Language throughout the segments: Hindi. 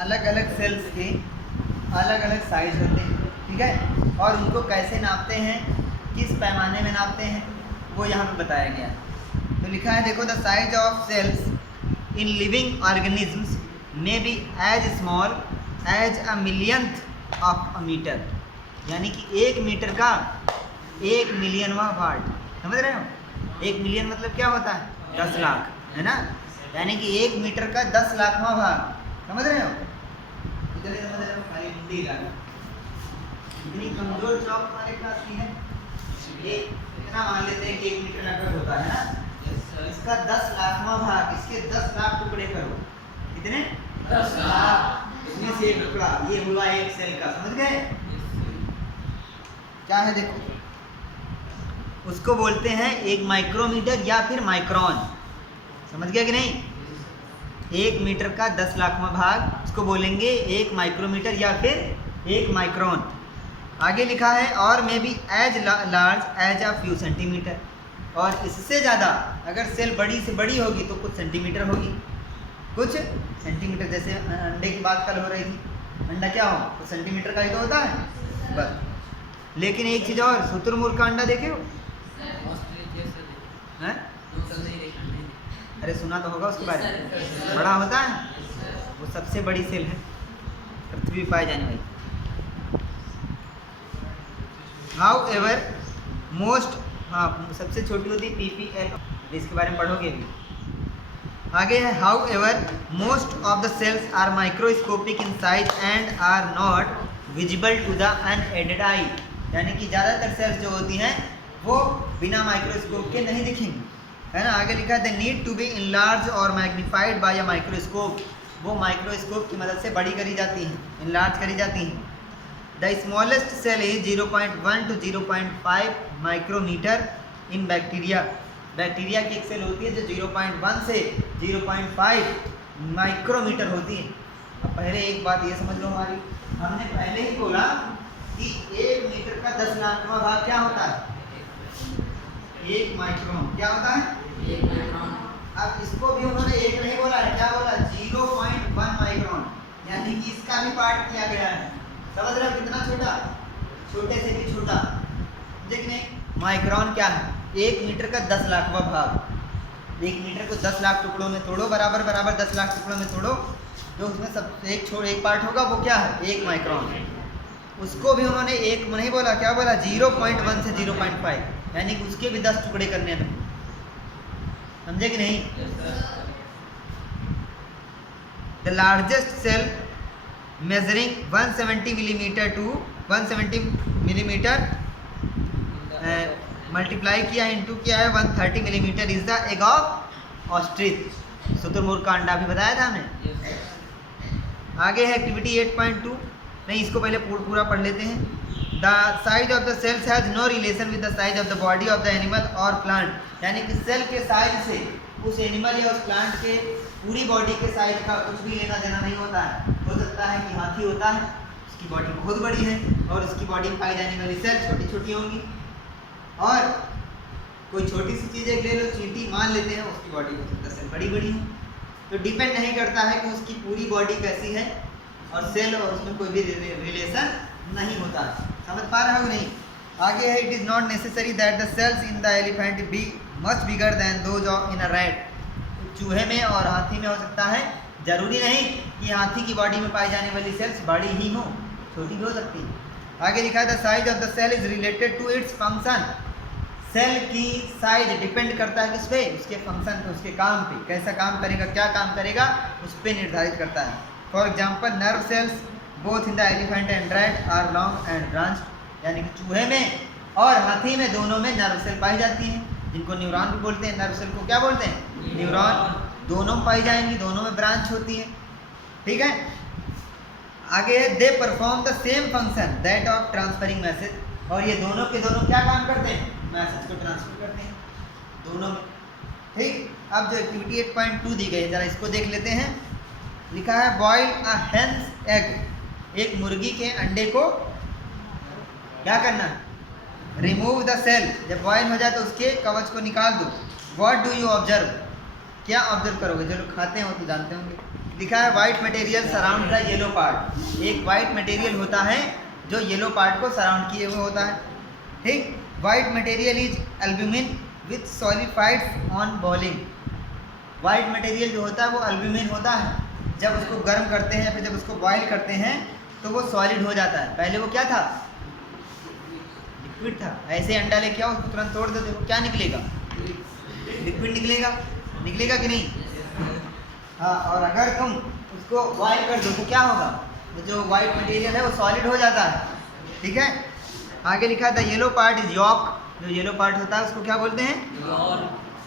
अलग अलग सेल्स के अलग अलग साइज होते हैं, ठीक है, और उनको कैसे नापते हैं, किस पैमाने में नापते हैं, वो यहाँ पे बताया गया है। तो लिखा है, देखो, the size of cells in living organisms may be as small as a millionth of a metre, यानी कि 1 मीटर का 1 मिलियनवा पार्ट, समझ रहे हो? 1 मिलियन मतलब क्या होता है? 10 लाख, है ना? यानी कि 1 मीटर का 10 लाखवां भाग, समझ रहे हो? इतने समझ रहे हो? खाली हिंदी लगा, इतनी कमजोर चौक हमारे क्लास की है। ये इतना मान लेते हैं कि 1 मीटर अगर होता है ना, इसका 10 लाखवां भाग, इसके 10 लाख टुकड़े करो, कितने? 10 लाख। इसमें से एक टुकड़ा, ये हुआ एक सेल का, समझ गए? क्या है देखो, उसको बोलते हैं 1 माइक्रोमीटर या फिर माइक्रोन, समझ गया कि नहीं? 1 मीटर का 10 लाखवां भाग, उसको बोलेंगे 1 माइक्रोमीटर या फिर 1 माइक्रोन। आगे लिखा है, और may be as large as a few centimetre, और इससे ज़्यादा अगर सेल बड़ी से बड़ी होगी तो कुछ सेंटीमीटर होगी, कुछ सेंटीमीटर। जैसे अंडे की बात कल हो रही थी, अंडा क्या हो तो सेंटीमीटर का ही तो होता है बस। लेकिन एक चीज़ और, शुतुरमुर्ग का अंडा देखे हो? हैं? अरे सुना तो होगा उसके बारे में, बड़ा होता है, वो सबसे बड़ी सेल है पृथ्वी पाई जाने वाली। हाउ एवर मोस्ट, हाँ सबसे छोटी होती है PPL, इसके बारे में पढ़ोगे भी। आगे है, however most of the cells are microscopic in size and are not visible to the unaided eye, यानी कि ज़्यादातर सेल्स जो होती हैं वो बिना माइक्रोस्कोप के नहीं दिखेंगी, है ना? आगे लिखा है, the need to be enlarge और मैग्नीफाइड बाय अ माइक्रोस्कोप, वो माइक्रोस्कोप की मदद से बड़ी करी जाती हैं, इनलार्ज करी जाती हैं। The smallest cell is 0.1 to 0.5 micrometre in bacteria, bacteria की एक सेल होती है जो 0.1 से 0.5 माइक्रोमीटर होती है। अब पहले एक बात ये समझ लो हमारी, हमने पहले ही बोला कि 1 मीटर का 10 लाखवां भाग क्या होता है? 1 माइक्रोन। क्या होता है? 1 माइक्रोन। अब इसको भी उन्होंने एक नहीं बोला है, क्या बोला? 0.1 माइक्रोन, यानी कि इसका भी पार्ट किया गया है। समझ रहे हो कितना छोटा? छोटे से भी छोटा, समझे कि नहीं? माइक्रोन क्या है? 1 मीटर का 10 लाखवां भाग। 1 मीटर को 10 लाख टुकड़ों में तोड़ो, बराबर बराबर 10 लाख टुकड़ों में तोड़ो, जो उसमें सब एक पार्ट होगा वो क्या है? 1 माइक्रोन। उसको भी उन्होंने एक नहीं बोला, क्या बोला? 0.1 से 0.5, यानी कि उसके भी 10 टुकड़े करने हैं, समझे कि नहीं? The largest cell measuring 170 millimetre to 170 millimetre multiply किया इंटू किया है 130 millimetre is the egg of ostrich, शुतुरमुर्ग का अंडा भी बताया था हमने। आगे है एक्टिविटी 8.2, नहीं इसको पहले पूरा पढ़ लेते हैं। The size of the cells has no relation with the size of the body of the animal और प्लांट, यानी कि सेल के साइज से उस एनिमल या उस प्लांट के पूरी बॉडी के साइज का कुछ भी लेना देना नहीं होता है। हो सकता है कि हाथी होता है, उसकी बॉडी बहुत बड़ी है और उसकी बॉडी में पाई जाने वाली सेल छोटी छोटी होंगी, और कोई छोटी सी चीज़ एक ले लो, चींटी मान लेते हैं, उसकी बॉडी हो सकता है सेल बड़ी बड़ी हो। तो डिपेंड नहीं करता है कि उसकी पूरी बॉडी कैसी है, और सेल और उसमें कोई भी रिलेशन नहीं होता। समझ पा रहे हो नहीं? आगे है, it is not necessary that the cells in the elephant be much bigger than those of in a rat, चूहे में और हाथी में हो सकता है, जरूरी नहीं कि हाथी की बॉडी में पाई जाने वाली सेल्स बड़ी ही हो, छोटी भी हो सकती है। आगे लिखा है, the size of the cell is related to its function, cell की साइज डिपेंड करता है किस पे? उसके फंक्शन पे, उसके काम पे, कैसा काम करेगा, क्या काम करेगा, उस पर निर्धारित करता है। For example, nerve cells both in the elephant and rat are long and branched, यानी कि चूहे में और हाथी में दोनों में नर्व सेल पाई जाती हैं, जिनको न्यूरॉन भी बोलते हैं। नर्व सेल को क्या बोलते हैं? न्यूरॉन। दोनों में पाई जाएंगी, दोनों में ब्रांच होती है, ठीक है। आगे है, they perform the same function that of transferring message, और ये दोनों के दोनों क्या काम करते हैं? मैसेज को ट्रांसफर करते हैं दोनों में, ठीक। अब जो एक्टिविटी 8.2 दी गई है, जरा इसको देख लेते हैं। लिखा है, बॉयल अ हेन्स एग, एक मुर्गी के अंडे को क्या करना है? रिमूव द सेल, जब बॉयल हो जाए तो उसके कवच को निकाल दो। व्हाट डू यू ऑब्जर्व, क्या ऑब्जर्व करोगे? जो लोग खाते हो तो जानते होंगे, लिखा है white material surround the yellow part. एक व्हाइट मटेरियल होता है जो येलो पार्ट को सराउंड किए हुए होता है, ठीक। White material is albumin with solidified on boiling. White material जो होता है वो एल्ब्यूमिन होता है, जब उसको गर्म करते हैं फिर जब उसको बॉयल करते हैं तो वो सॉलिड हो जाता है। पहले वो क्या था, लिक्विड था। ऐसे अंडा लेके आओ, उसको तुरंत तोड़ दो, देखो क्या निकलेगा, लिक्विड निकलेगा, निकलेगा कि नहीं। हाँ, और अगर तुम उसको बॉयल कर दो तो क्या होगा, जो व्हाइट मटेरियल है वो सॉलिड हो जाता है, ठीक है। आगे लिखा है the yellow part is yolk. जो येलो पार्ट होता है उसको क्या बोलते हैं,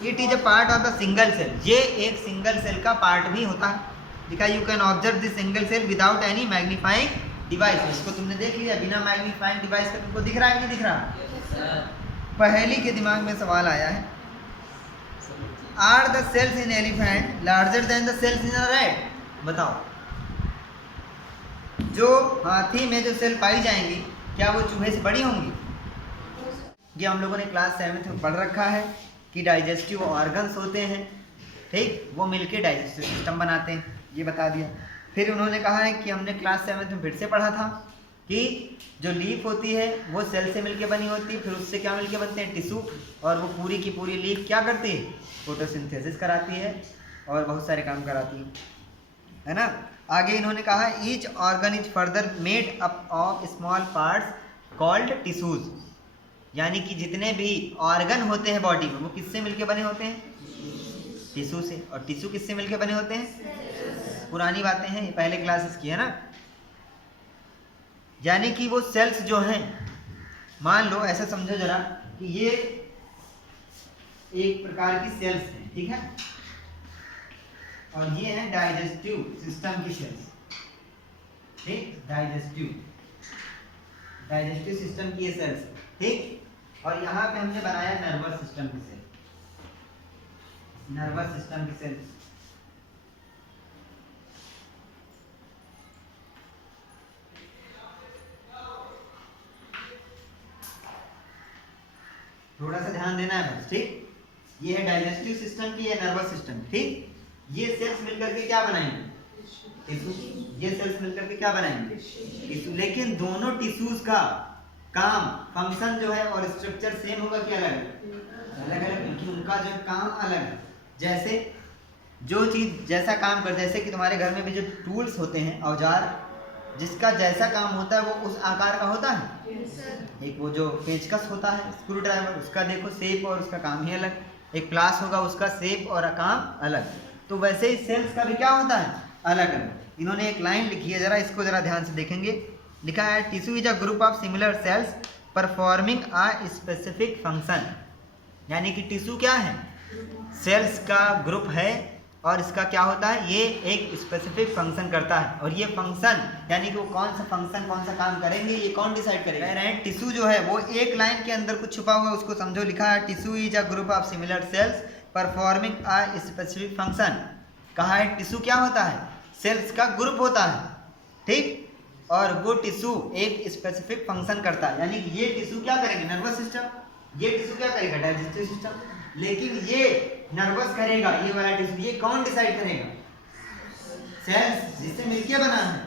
it is a part of the single cell. ये एक सिंगल सेल का पार्ट भी होता है। लिखा you can observe this single cell without any magnifying device. इसको तुमने देख लिया बिना मैग्नीफाइंग डिवाइस का, तुमको दिख रहा है कि नहीं दिख रहा। पहेली के दिमाग में सवाल आया है, are the cells in elephant larger than the cells in a rat. बताओ, जो हाथी में जो सेल पाई जाएंगी क्या वो चूहे से बड़ी होंगी। ये हम लोगों ने क्लास 7 में पढ़ रखा है कि डाइजेस्टिव ऑर्गन्स होते हैं, ठीक, वो मिलके डाइजेस्टिव सिस्टम बनाते हैं, ये बता दिया। फिर उन्होंने कहा है कि हमने क्लास 7 में फिर से पढ़ा था कि जो लीफ होती है वो सेल से मिलके बनी होती है, फिर उससे क्या मिलके बनते हैं, टिश्यू, और वो पूरी की पूरी लीफ क्या करती है, फोटोसिंथेसिस कराती है और बहुत सारे काम कराती है ना। आगे इन्होंने कहा each organ is further made up of small parts called tissues. यानी कि जितने भी ऑर्गन होते हैं बॉडी में वो किससे मिलके बने होते हैं, टिश्यू से। और टिश्यू किससे मिलके बने होते हैं, पुरानी बातें हैं, ये पहले क्लासेस की है ना। यानी कि वो सेल्स जो हैं, मान लो ऐसा समझो जरा कि ये एक प्रकार की सेल्स हैं, ठीक है, और ये है डाइजेस्टिव सिस्टम की सेल्स, ठीक, डाइजेस्टिव सिस्टम की ये सेल्स, ठीक। और यहाँ पे हमने बनाया नर्वस सिस्टम की सेल, नर्वस सिस्टम की सेल्स। थोड़ा सा ध्यान देना है बस, ठीक। ये है डाइजेस्टिव सिस्टम की, ये नर्वस सिस्टम, ठीक। ये सेल्स मिलकर के क्या बनाएंगे, टिश्यू। ये सेल्स मिलकर के क्या बनाएंगे, टिश्यू। लेकिन दोनों टिश्यूज का काम, फंक्शन जो है और स्ट्रक्चर सेम होगा कि अलग अलग, क्योंकि उनका जो काम अलग है। जैसे जो चीज़ जैसा काम कर, जैसे कि तुम्हारे घर में भी जो टूल्स होते हैं, औजार, जिसका जैसा काम होता है वो उस आकार का होता है। एक वो जो पेचकस होता है, स्क्रू ड्राइवर, उसका देखो शेप और उसका काम ही अलग। एक प्लास होगा, उसका शेप और काम अलग। तो वैसे ही सेल्स का भी क्या होता है, अलग अलग। इन्होंने एक लाइन लिखी है, जरा इसको जरा ध्यान से देखेंगे। लिखा है tissue is a group of similar sales performing a specific function. यानी कि टिश्यू क्या है, सेल्स का ग्रुप है और इसका क्या होता है, ये एक स्पेसिफिक फंक्शन करता है। और ये फंक्शन यानी कि वो कौन सा फंक्शन, कौन सा काम करेंगे, ये कौन डिसाइड करेगा। कह रहे हैं टिश्यू जो है वो एक लाइन के अंदर कुछ छुपा हुआ है, उसको समझो। लिखा है tissue is a group of similar sales performing a specific function. कहा है टिश्यू क्या होता है, सेल्स का ग्रुप होता है, ठीक, और वो टिश्यू एक स्पेसिफिक फंक्शन करता है। यानी ये टिश्यू क्या करेंगे, नर्वस सिस्टम, ये टिश्यू क्या करेगा, डाइजेस्टिव सिस्टम। लेकिन ये नर्वस करेगा, ये वाला टिश्यू, ये कौन डिसाइड करेगा, सेल्स जिससे मिलके बना है।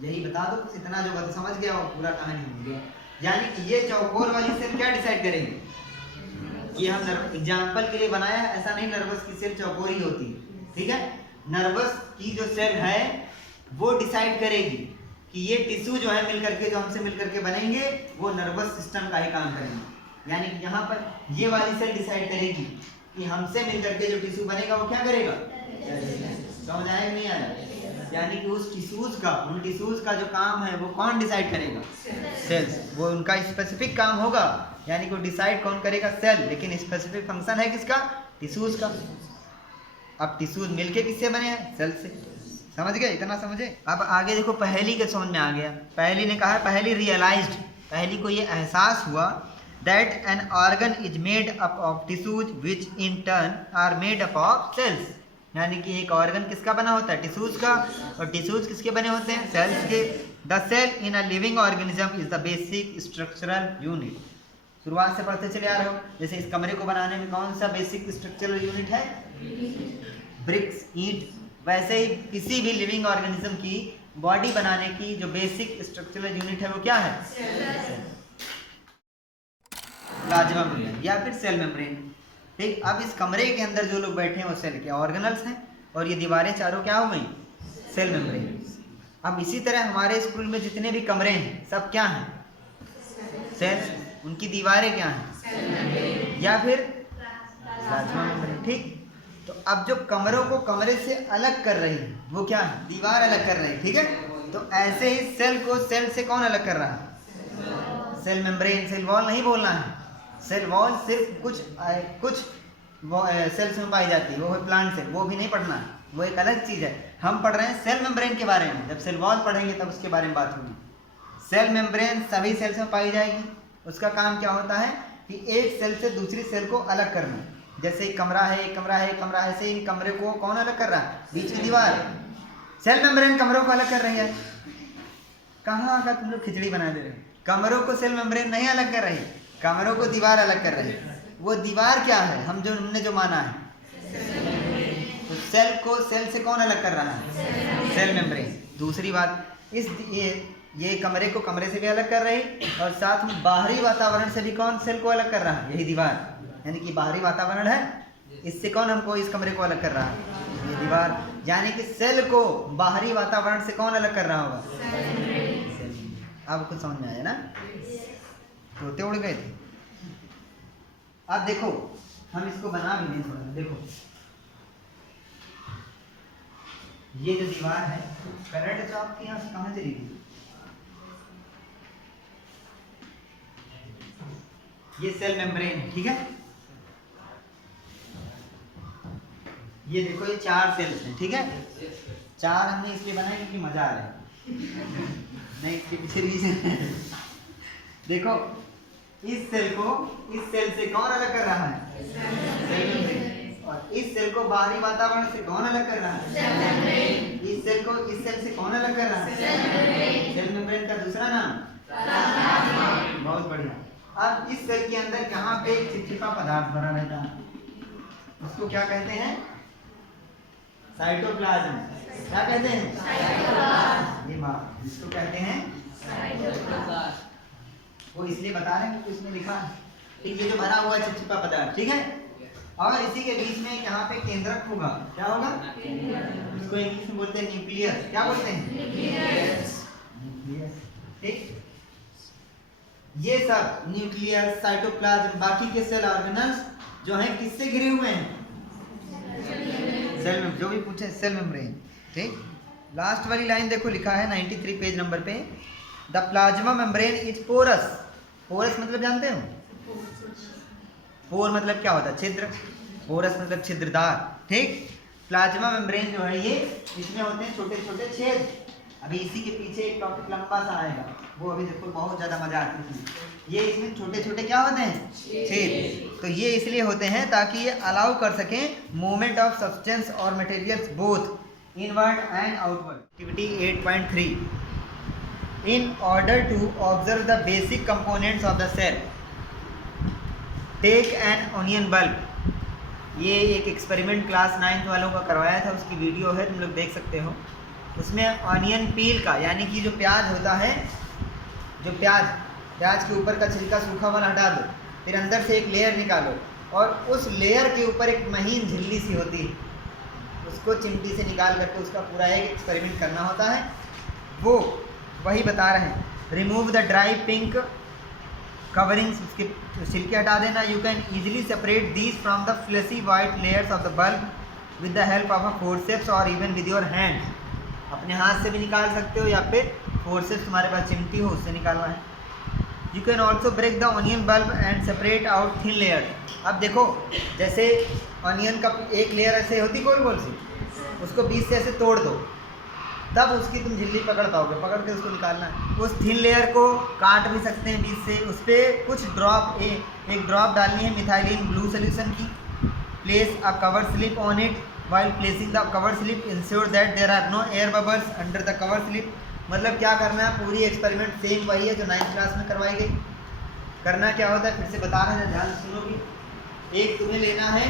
यही बता दो, इतना जो बात समझ गया वो पूरा कहानी समझ गया। यानी कि ये चौकोर वाली सेल क्या डिसाइड करेंगे, ये हम एग्जाम्पल के लिए बनाया है, ऐसा नहीं नर्वस की सेल चौकोर ही होती है, ठीक है। नर्वस की जो सेल है वो डिसाइड करेगी कि ये टिश्यू जो है मिलकर के, जो हमसे मिलकर के बनेंगे, वो नर्वस सिस्टम का ही काम करेंगे। यानी कि यहाँ पर ये वाली सेल डिसाइड करेगी कि हमसे मिलकर के जो टिश्यू बनेगा वो क्या करेगा, समझ आया नहीं आया। यानी कि उस टिश्यूज का, उन टिश्यूज का जो काम है वो कौन डिसाइड करेगा, सेल्स। वो उनका स्पेसिफिक काम होगा, यानी कि वो डिसाइड कौन करेगा, सेल। लेकिन स्पेसिफिक फंक्शन है किसका, टिश्यूज का। अब टिश्यूज मिलके किससे बने हैं, सेल से। समझ गए, इतना समझे। अब आगे देखो, पहेली के समझ में आ गया। पहेली ने कहा, पहेली रियलाइज्ड, पहेली को ये एहसास हुआ that an organ is made up of tissues which in turn are made up of cells। यानी कि एक ऑर्गन किसका बना होता है, टिश्यूज का, और टिश्यूज किसके बने होते हैं, सेल्स के। The cell in a living organism is the basic structural unit. शुरुआत से पढ़ते चले आ रहे हो। जैसे इस कमरे को बनाने में कौन सा बेसिक स्ट्रक्चरल यूनिट है, ब्रिक्स, ईंट। वैसे ही किसी भी लिविंग ऑर्गेनिज्म की बॉडी बनाने की जो बेसिक स्ट्रक्चरल यूनिट है वो क्या है? प्लाज्मा मेम्ब्रेन या फिर सेल मेम्ब्रेन। ठीक, अब इस कमरे के अंदर जो लोग बैठे हैं वो सेल के ऑर्गेनल्स हैं और ये दीवारें चारों क्या हो गई? Cell membrane. अब इसी तरह हमारे स्कूल में जितने भी कमरे हैं सब क्या हैं? सेल। उनकी दीवारें क्या हैं? या फिर प्लाज्मा मेम्ब्रेन। ठीक, तो अब जो कमरों को कमरे से अलग कर रही है वो क्या है? दीवार अलग कर रही है। ठीक है, तो ऐसे ही सेल को सेल से कौन अलग कर रहा है? Cell membrane. सेल वॉल नहीं बोलना है, सेल वॉल सिर्फ कुछ सेल्स में पाई जाती है, वो है प्लांट सेल, वो भी नहीं पढ़ना है, वो एक अलग चीज़ है। हम पढ़ रहे हैं सेल मेम्ब्रेन के बारे में। जब सेल वॉल पढ़ेंगे तब उसके बारे में बात होगी। सेल मेम्ब्रेन सभी सेल्स में पाई जाएगी। उसका काम क्या होता है कि एक सेल से दूसरी सेल को अलग करना। जैसे एक कमरा है, एक कमरा है, एक कमरा है, ऐसे इन कमरे को कौन अलग कर रहा है? बीच में दीवार। सेल मेम्ब्रेन कमरों को अलग कर रही है। कहाँ का तुम लोग खिचड़ी बना दे रहे हो? कमरों को सेल मेम्ब्रेन नहीं अलग कर रही, कमरों को दीवार अलग कर रही है। वो दीवार क्या है? हमने जो माना है, तो सेल को सेल से कौन अलग कर रहा है? Cell membrane. दूसरी बात, ये कमरे को कमरे से भी अलग कर रही और साथ में बाहरी वातावरण से भी कौन सेल को अलग कर रहा है? यही दीवार। यानी कि बाहरी वातावरण है, इससे कौन हमको इस कमरे को अलग कर रहा है? ये दीवार। यानी कि सेल को बाहरी वातावरण से कौन अलग कर रहा होगा? अब कुछ समझ में आया ना? तोते उड़ गए थे। अब देखो, हम इसको बना भी नहीं थोड़ा। देखो ये जो दीवार है, करंट जो आपके यहाँ से कहाँ चली गई? ये सेल मेम्ब्रेन है। ठीक है, ये देखो ये 4 सेल्स हैं। ठीक है, 4 हमने इसलिए बनाए क्योंकि मजा आ रहा है। नहीं, इसके पीछे रीजन देखो, इस सेल को इस सेल से कौन अलग कर रहा है? Cell membrane. और इस सेल को बाहरी वातावरण से कौन अलग कर रहा है? Cell membrane. इस सेल को इस सेल से कौन अलग कर रहा है? Cell membrane. सेल मेम्ब्रेन का दूसरा नाम प्लाज्मा। बहुत बढ़िया। अब इस सेल के अंदर यहाँ पे एक चिपचिपा पदार्थ भरा रहता है, उसको क्या कहते हैं? साइटोप्लाज्म। क्या कहते हैं? साइटोप्लाज्म। ये बात इसको कहते हैं साइटोप्लाज्म। वो इसलिए बता रहे हैं क्योंकि इसमें लिखा है। ठीक, ये जो भरा हुआ चिपचिपा पदार्थ। ठीक है, और इसी के बीच में यहाँ पे केंद्रक होगा। क्या होगा? इसको इंग्लिश में बोलते हैं न्यूक्लियस। क्या बोलते हैं? न्यूक्लियस। ठीक, ये सब न्यूक्लियस, साइटोप्लाज्म, बाकी के सेल ऑर्गेनल्स जो हैं किससे घिरे हुए हैं? सेल में। जो भी पूछे सेल मेम्ब्रेन। ठीक, लास्ट वाली लाइन देखो, लिखा है 93 पेज नंबर पे, the plasma membrane is porous. Porous मतलब जानते हो? पोर मतलब क्या होता है? छिद्र। पोरस मतलब छिद्रदार। ठीक, प्लाज्मा मेम्ब्रेन जो है ये, इसमें होते हैं छोटे छोटे छेद। अभी इसी के पीछे एक टॉपिक लंबा सा आएगा, वो अभी देखो बहुत ज़्यादा मजा आती है। ये इसमें छोटे छोटे क्या होते हैं? छेद। तो ये इसलिए होते हैं ताकि ये अलाउ कर सकें मूवमेंट ऑफ सब्सटेंस और materials both inward and outward. Activity 8.3, in order to observe the basic components of the cell take an onion bulb. ये एक एक्सपेरिमेंट क्लास 9th वालों का करवाया था, उसकी वीडियो है, तुम लोग देख सकते हो। उसमें ऑनियन पील का, यानी कि जो प्याज होता है, जो प्याज के ऊपर का छिलका सूखा वाला हटा दो, फिर अंदर से एक लेयर निकालो और उस लेयर के ऊपर एक महीन झिल्ली सी होती है, उसको चिमटी से निकाल करके उसका पूरा एक एक्सपेरिमेंट करना होता है। वो वही बता रहे हैं। Remove the dry pink coverings, उसके छिलके हटा देना। You can easily separate these from the fleshy white layers of the bulb with the help of a forceps और इवन विद योर हैंड। अपने हाथ से भी निकाल सकते हो या फिर फोर्सेप्स, तुम्हारे पास चिमटी हो उससे निकालना है। You can also break the onion bulb and separate out thin layer. अब देखो, जैसे ऑनियन का एक लेयर ऐसे होती गोल गोल सी, उसको बीच से ऐसे तोड़ दो, तब उसकी तुम झिल्ली पकड़ पाओगे, पकड़ के उसको निकालना है। उस थिन लेयर को काट भी सकते हैं बीच से, उस पर कुछ ड्रॉप एक ड्रॉप डालनी है मिथाइलिन ब्लू सोल्यूशन की। Place a cover slip on it. While placing the cover slip, ensure that there are no air bubbles under the cover slip। मतलब क्या करना है? पूरी एक्सपेरिमेंट सेम वही है जो 9th क्लास में करवाई गई। करना क्या होता है फिर से बता रहे हैं, ध्यान से सुनोगे। एक तुम्हें लेना है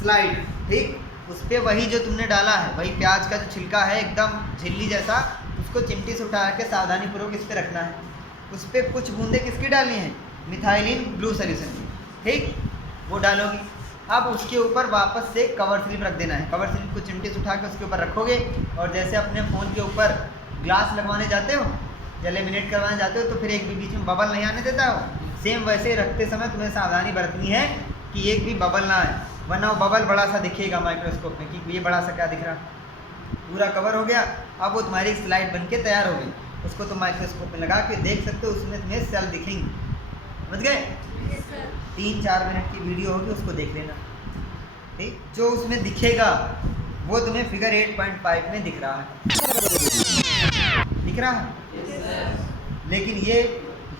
स्लाइड, ठीक, उस पर वही जो तुमने डाला है, वही प्याज का जो छिलका है एकदम झिल्ली जैसा, उसको चिमटी से उठा के सावधानीपूर्वक इस पर रखना है। उस पर कुछ बूंदे किसकी डालनी है? मिथाइलिन ब्लू सोल्यूशन की, ठीक, वो डालोगी। अब उसके ऊपर वापस से कवर स्लिप रख देना है। कवर स्लिप को चिमटी से उठा के उसके ऊपर रखोगे, और जैसे अपने फ़ोन के ऊपर ग्लास लगवाने जाते हो या लेमिनेट करवाने जाते हो तो फिर एक भी बीच में बबल नहीं आने देता हो, सेम वैसे रखते समय तुम्हें सावधानी बरतनी है कि एक भी बबल ना आए, वरना वो बबल बड़ा सा दिखेगा माइक्रोस्कोप में कि ये बड़ा सा क्या दिख रहा। पूरा कवर हो गया, अब वो तुम्हारी स्लाइड बन के तैयार हो गई। उसको तुम माइक्रोस्कोप में लगा के देख सकते हो, उसमें तुम्हें सेल दिखेंगे। समझ गए? 3-4 मिनट की वीडियो होगी, उसको देख लेना, ठीक। जो उसमें दिखेगा वो तुम्हें फिगर 8.5 में दिख रहा है, दिख रहा है। लेकिन ये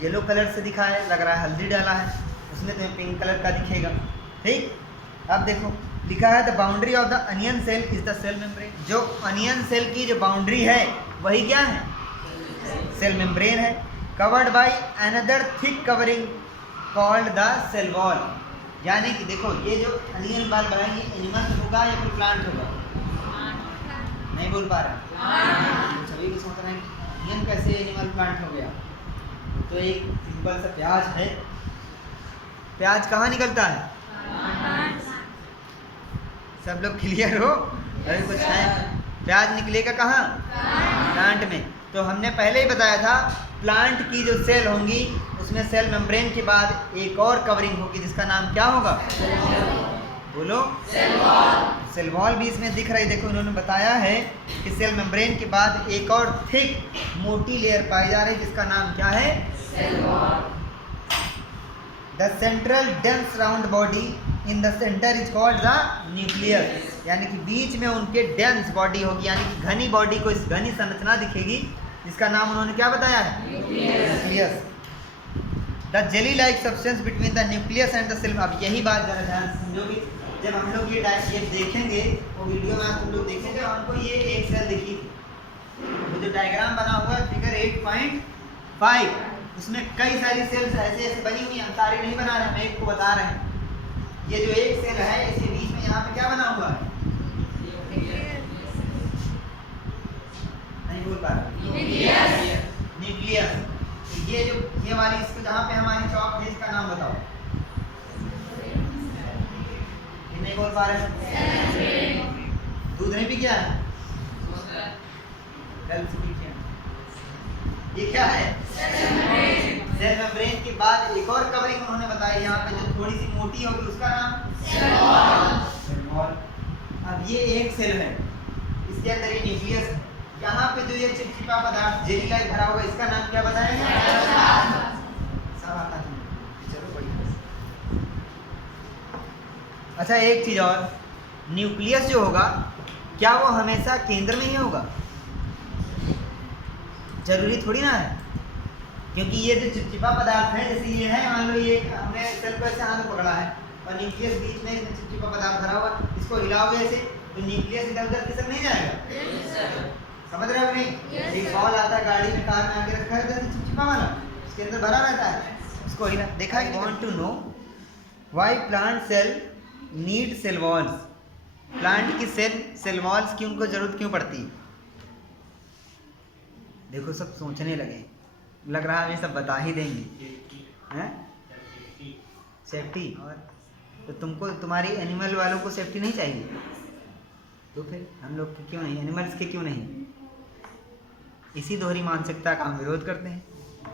येलो कलर से दिखा है, लग रहा है हल्दी डाला है, उसमें तुम्हें पिंक कलर का दिखेगा, ठीक। अब देखो लिखा है the boundary of the onion cell is the cell membrane. जो अनियन सेल की जो बाउंड्री है वही क्या है? सेल मेम्ब्रेन है। Covered by another thick covering called the cell wall. यानी कि देखो ये जो अनियन बल्ब है ये एनिमल होगा या फिर प्लांट होगा? नहीं बोल पा रहा, सभी को सोच रहे हैं अनियन कैसे एनिमल प्लांट हो गया। तो एक सिंपल सा प्याज है, प्याज कहाँ निकलता है? सब लोग क्लियर हो? अभी कुछ है? प्याज निकलेगा कहाँ? प्लांट में। तो हमने पहले ही बताया था प्लांट की जो सेल होंगी उसमें सेल मेम्ब्रेन के बाद एक और कवरिंग होगी जिसका नाम क्या होगा? बोलो, सेल वॉल। सेल वॉल भी इसमें दिख रही, देखो उन्होंने बताया है कि सेल मेम्ब्रेन के बाद एक और थिक मोटी लेयर पाई जा रही है जिसका नाम क्या है? Cell wall. The central dense round body in the centre is called the nucleus. यानी कि बीच में उनके डेंस बॉडी होगी, यानी कि घनी बॉडी को, इस घनी संरचना दिखेगी जिसका नाम उन्होंने क्या बताया है? Nucleus. The jelly like substance between the nucleus and the cell. अब यही बात जरा ध्यान से समझोगे, जब हम लोग ये देखेंगे वो वीडियो में तुम लोग देखेंगे, हमको ये एक सेल दिखी थी, वो जो डायग्राम बना हुआ है फिगर 8.5, उसमें कई सारी सेल्स ऐसे ऐसे बनी हुई हैं, हम सारी नहीं बना रहे, हम एक को बता रहे हैं। ये जो एक सेल है इसके बीच में यहाँ पे क्या बना हुआ है? नहीं बोल पा रहे, न्यूक्लियस। ये जो ये वाली, इसको जहाँ पे हमारी चौक है इसका नाम बताओ। ये नहीं बोल पा रहे, दूध नहीं पी क्या है? ये क्या है? सेल मेम्ब्रेन के बाद एक और कवरिंग उन्होंने बताई यहाँ पे जो थोड़ी सी मोटी होगी उसका नाम सेल वॉल। अब ये एक सेल है, इसके अंदर ये न्यूक्लियस, यहाँ पे जो ये चिपचिपा पदार्थ जेली लाइक भरा होगा इसका नाम क्या बताएंगे? चलो बढ़िया। अच्छा एक चीज और, न्यूक्लियस जो होगा क्या वो हमेशा केंद्र में ही होगा? जरूरी थोड़ी ना है, क्योंकि ये जो चिपचिपा पदार्थ है, जैसे ये है, मान लो ये हमने सेल को ऐसे हाथ में पकड़ा है और न्यूक्लियस बीच में इसमें चिपचिपा पदार्थ भरा हुआ, इसको हिलाओगे ऐसे तो न्यूक्लियस इधर उधर खिसक नहीं जाएगा? समझ रहे हो नहीं? एक बॉल आता है गाड़ी में, कार में आके रखा है तो चिपचिपा वाला, उसके अंदर भरा रहता है, उसको हिला। देखा है? Want to know why plant cell need cell walls. Plant की सेल वॉल्स की उनको जरूरत क्यों पड़ती है? देखो सब सोचने लगे, लग रहा है ये सब बता ही देंगे, हैं? सेफ्टी। और तो तुमको, तुम्हारी एनिमल वालों को सेफ्टी नहीं चाहिए, तो फिर हम लोग के क्यों नहीं, एनिमल्स के क्यों नहीं? इसी दोहरी मानसिकता का हम विरोध करते हैं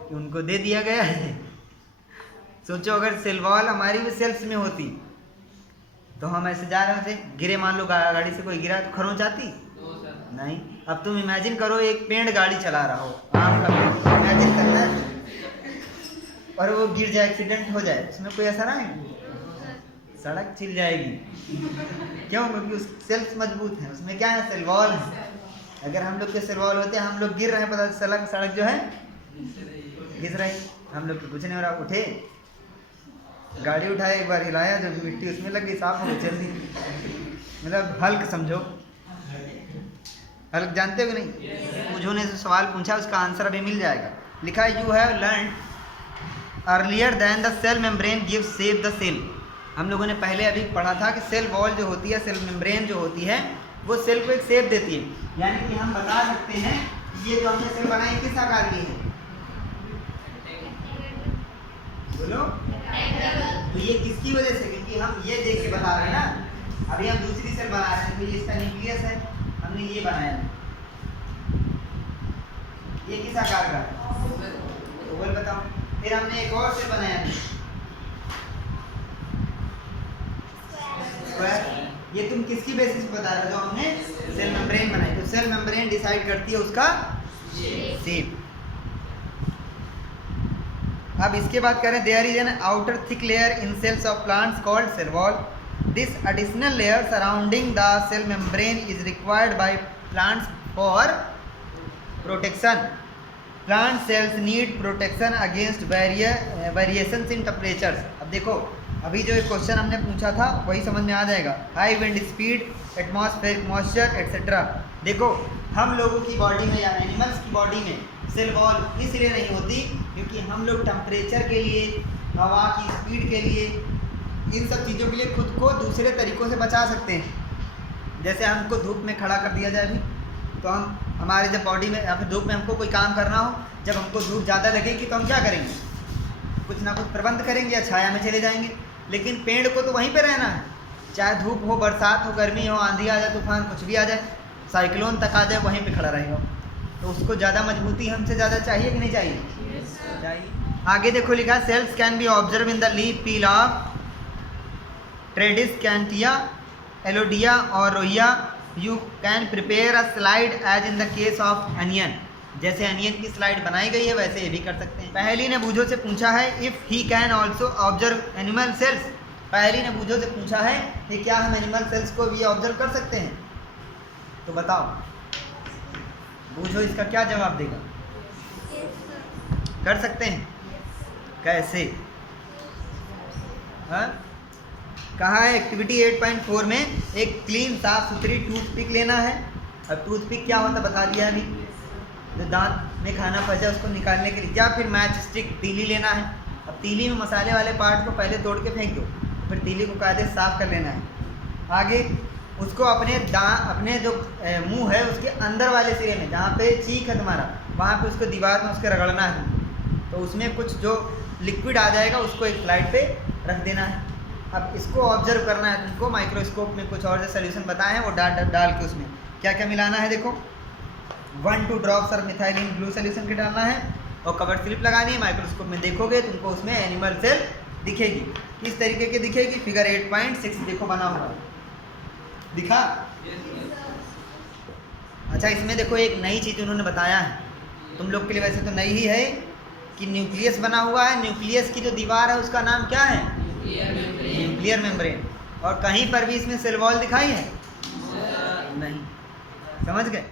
कि उनको दे दिया गया है। सोचो अगर सेल वॉल हमारी भी सेल्स में होती तो हम ऐसे जा रहे थे, गिरे, मान लो गाड़ी से कोई गिरा तो खरोंच आती? नहीं। अब तुम इमेजिन करो एक पेड़ गाड़ी चला रहा हो, आम का पेड़, इमेजिन करना है, और वो गिर जाए, एक्सीडेंट हो जाए, उसमें कोई असर आएगा? सड़क छिल जाएगी। क्यों? क्योंकि उस सेल्स मजबूत है, उसमें क्या है? सेल वॉल है। अगर हम लोग के सेल वॉल होते हैं, हम लोग गिर रहे हैं, पता सड़क जो है घिस रही, हम लोग कुछ नहीं हो रहा, उठे, गाड़ी उठाए, एक बार हिलाया, जो मिट्टी उसमें लग गई, साफ हो गई, चल दी। मतलब हल्क समझो, हल्क जानते हो कि नहीं? मुझे जो सवाल पूछा उसका आंसर अभी मिल जाएगा। लिखा है you have learn earlier than the cell membrane gives shape the cell. हम लोगों ने पहले अभी पढ़ा था कि सेल वॉल जो होती है, सेल मेम्ब्रेन जो होती है, वो सेल को एक शेप देती है। यानी कि हम बता सकते हैं ये जो हमने सेल बनाई किस आकार की है, बोलो। तो ये किसकी वजह से, क्योंकि हम ये देख के बता रहे हैं ना। अभी हम दूसरी सेल बना रहे हैं, तो ये इसका न्यूक्लियस है, हमने ये बनाया, ये किस आकार का है, ओवल बताओ। फिर हमने एक और सेल बनाया स्क्वायर। ये तुम किसकी बेसिस पे बता रहे हो, जो हमने सेल मेम्ब्रेन बनाई। तो सेल मेम्ब्रेन डिसाइड करती है उसका शेप। अब इसके बाद करें, there is an outer thick layer in cells of plants called cell wall. This additional layer surrounding the cell membrane is required by plants for protection. Plant cells need protection against variations in temperatures. अब देखो, अभी जो एक क्वेश्चन हमने पूछा था वही समझ में आ जाएगा। High wind speed, atmospheric moisture etcetera. देखो, हम लोगों की बॉडी में या एनिमल्स की बॉडी में सेल वॉल इसलिए नहीं होती क्योंकि हम लोग टेम्परेचर के लिए, हवा की स्पीड के लिए, इन सब चीज़ों के लिए खुद को दूसरे तरीक़ों से बचा सकते हैं। जैसे हमको धूप में खड़ा कर दिया जाए अभी, तो हम हमारे जब बॉडी में या फिर धूप में हमको कोई काम करना हो, जब हमको धूप ज़्यादा लगेगी तो हम क्या करेंगे, कुछ ना कुछ प्रबंध करेंगे या छाया में चले जाएंगे। लेकिन पेड़ को तो वहीं पे रहना है, चाहे धूप हो, बरसात हो, गर्मी हो, आंधी आ जाए, तूफान कुछ भी आ जाए, साइक्लोन तक आ जाए, वहीं पे खड़ा रहेगा। तो उसको ज़्यादा मजबूती हमसे ज़्यादा चाहिए कि नहीं चाहिए? चाहिए। आगे देखो लिखा, cells can be observe in the leaf peel of tradescantia elodea और rhoeo. You can prepare a slide as in the case of onion. जैसे अनियन की स्लाइड बनाई गई है वैसे ये भी कर सकते हैं। पहली ने बूझो से पूछा है if he can also observe animal cells. पहली ने बूझो से पूछा है कि क्या हम एनिमल सेल्स को भी ऑब्जर्व कर सकते हैं, तो बताओ बूझो इसका क्या जवाब देगा। कर सकते हैं, कैसे? हाँ, कहा है एक्टिविटी 8.4 में एक क्लीन साफ सुथरी टूथपिक लेना है। अब टूथपिक क्या होता बता दिया अभी, जो दांत में खाना फंस जाए उसको निकालने के लिए। या फिर मैच स्टिक, तीली लेना है। अब तीली में मसाले वाले पार्ट को पहले तोड़ के फेंक दो, फिर तीली को कायदे साफ कर लेना है। आगे उसको अपने जो मुंह है उसके अंदर वाले सिरे में, जहाँ पे चीख है तुम्हारा, वहाँ पे उसको दीवार में उसके रगड़ना है, तो उसमें कुछ जो लिक्विड आ जाएगा उसको एक स्लाइड पे रख देना है। अब इसको ऑब्जर्व करना है तुमको। माइक्रोस्कोप में कुछ और जो सोल्यूशन बताए हैं वो डाल के उसमें क्या क्या मिलाना है। देखो 1-2 ड्रॉप्स और मिथाइलिन ब्लू सोल्यूशन के डालना है और कवर स्लिप लगानी है। माइक्रोस्कोप में देखोगे तुमको उसमें एनिमल सेल दिखेगी। किस तरीके की दिखेगी? फिगर 8.6 देखो बना हुआ दिखा। अच्छा, इसमें देखो एक नई चीज़ उन्होंने बताया है, तुम लोग के लिए वैसे तो नई ही है, कि न्यूक्लियस बना हुआ है। न्यूक्लियस की जो दीवार है उसका नाम क्या है? Nuclear membrane. और कहीं पर भी इसमें सेल वॉल दिखाई है? नहीं। समझ गए?